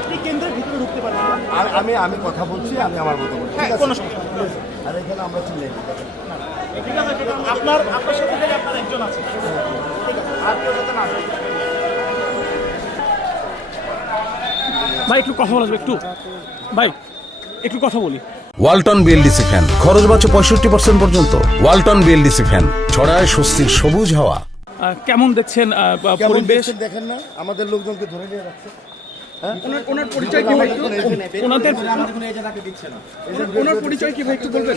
আপনি কেন্দ্রের ভিতরে ঢুকতে পারবেন না। আমি কথা বলছি, আমি আমার মতো বলছি, ঠিক আছে? আর এখানে আমরা চিনি ঠিক আছে, আপনার সাথে থেকে আপনার একজন আছে, ঠিক আছে, আর কেউ যাতে না আসে। ভাই একটু কথা বলা যাবে? ভাই একটু কথা বলি। ওয়ালটন বিএলডিসি ফ্যান, খরচ বাঁচে 65% পর্যন্ত। ওয়ালটন বিএলডিসি ফ্যান ছড়ায় স্বস্তির সবুজ হাওয়া। কেমন দেখছেন পরিবেশ? দেখেন না, আমাদের লোকজনকে ধরে নিয়ে যাচ্ছে। ওনার পরিচয় কি ভাই? ওনার পরিচয় কি ভাই একটু বলবেন?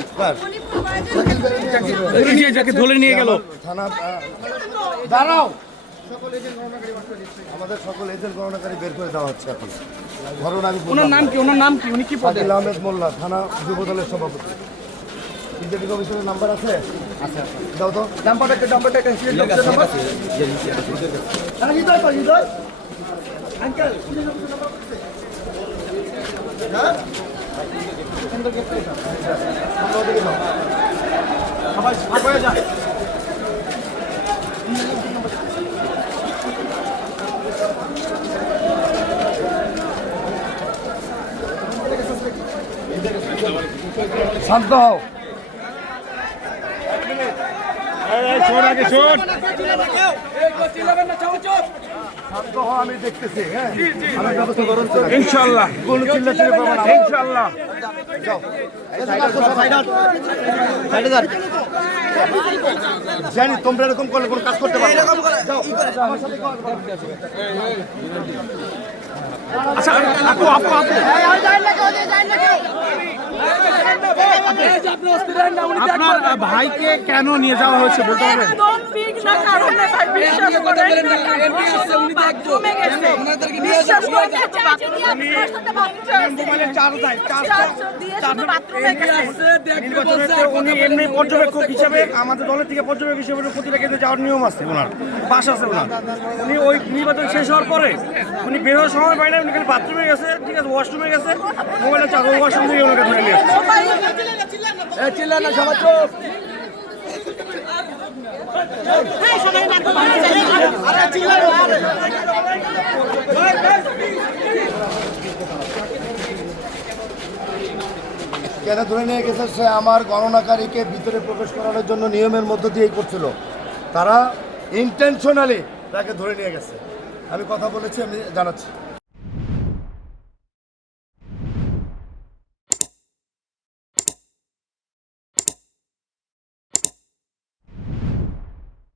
যাকে ধরে নিয়ে গেল থানা, দাঁড়াও, আমাদের সকল এজেন্ট গণনাকারী বের করে দেওয়া হচ্ছে এখন। ধরুন ওনার নাম কি? উনি কি পদে? আদিল আহমেদ মোল্লা, থানা যুবদলের সভাপতি। বিজেপি কমিশনের নাম্বার আছে? আচ্ছা, দাও তো নাম্বারটা। আঙ্কেল শান্ত হও। শান্ত হও, আমি দেখতেছি। হ্যাঁ, আমি ব্যবস্থা করুন ইনশাআল্লাহ। কোন চিল্লাচিল্লি করবে না ইনশাআল্লাহ। যাও, জানি তোমরা এরকম করলে কোনো কাজ করতে পারবে না। যাও, আমার সাথে কথা বলো। আচ্ছা আপু আপনার ভাইকে কেন নিয়ে যাওয়া হয়েছে বলতে পারবেন? এমনি পর্যবেক্ষক হিসেবে আমাদের দলের থেকে পর্যবেক্ষক হিসেবে প্রতিটা কেন্দ্রে যাওয়ার নিয়ম আছে, ওনার বাস আছে ওনার। উনি ওই নির্বাচন শেষ হওয়ার পরে উনি বের হওয়ার সময় পাই না, উনি খালি বাথরুমে গেছে, ঠিক আছে, ওয়াশরুমে গেছে, মোবাইলে চার্জ, ওয়াশরুম থেকে ওনাকে ধরে নিয়ে আসছে। কেন ধরে নিয়ে গেছে? সে আমার গণনাকারীকে ভিতরে প্রবেশ করানোর জন্য নিয়মের মধ্য দিয়েই করছিল। তারা ইন্টেনশনালি তাকে ধরে নিয়ে গেছে। আমি কথা বলেছি, আমি জানাচ্ছি।